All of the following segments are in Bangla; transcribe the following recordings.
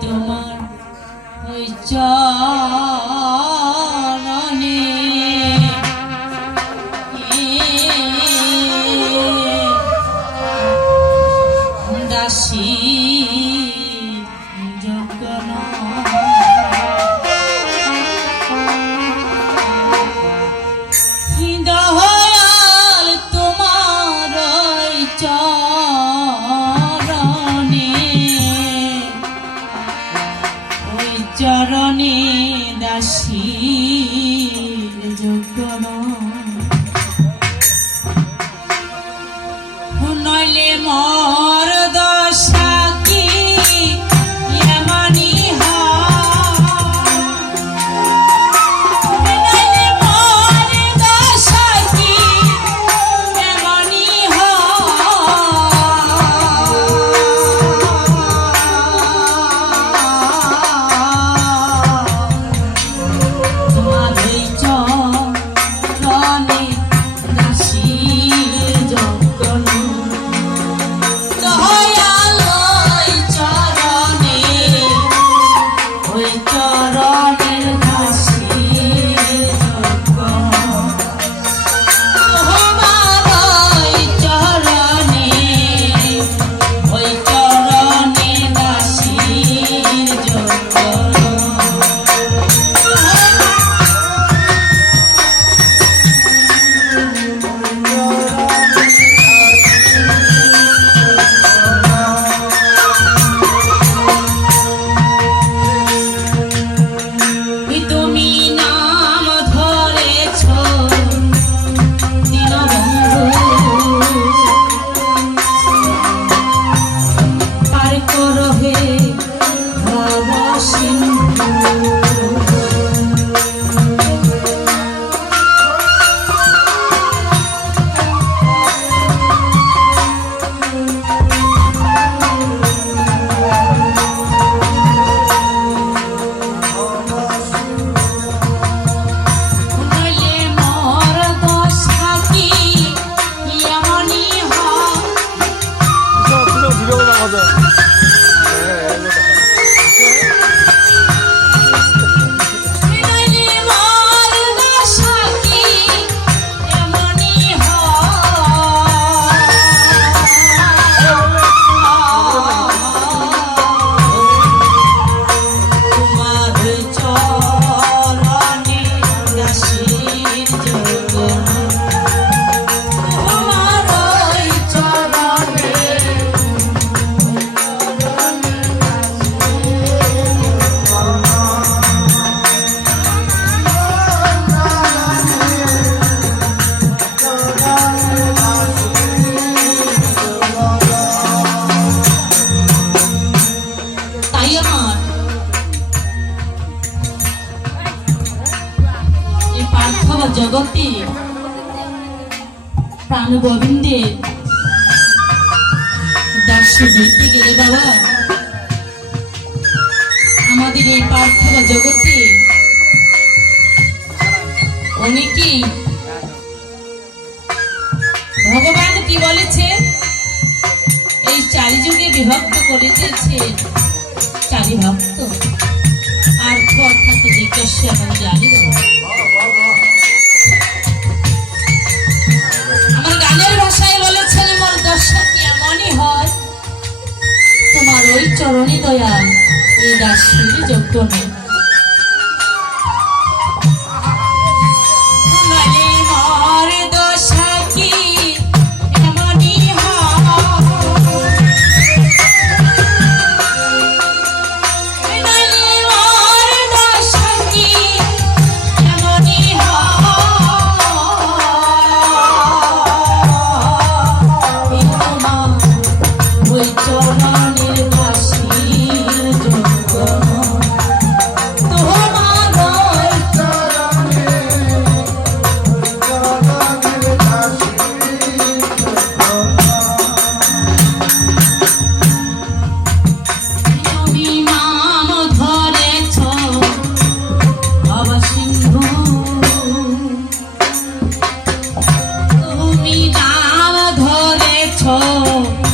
তোমার ওই চা I see. জগতে প্রাণ গোবিন্দের দাসী গেলে বাবা, আমাদের এই পার্থিব জগতে অনেকেই ভগবান কি বলেছে? এই চারি যুগে বিভক্ত করে দিয়েছে চারি ভক্ত। আর অর্থাৎ জিজ্ঞাসা আমি জানি না। Nocturno. 어.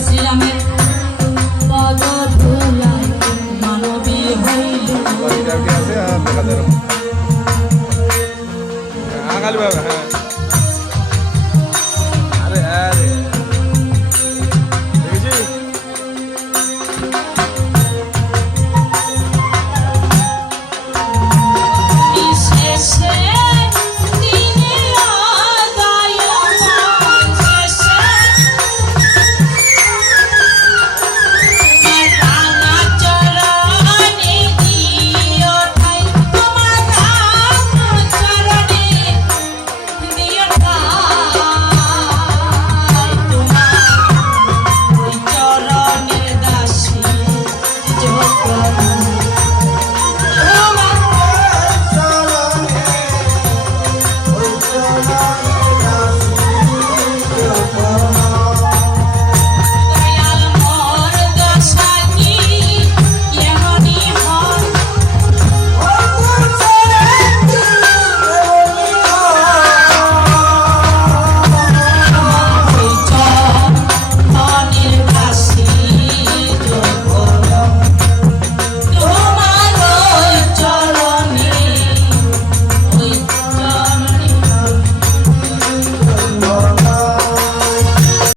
টাপি কি আছে আর দেখা যায়। আগালি হ্যাঁ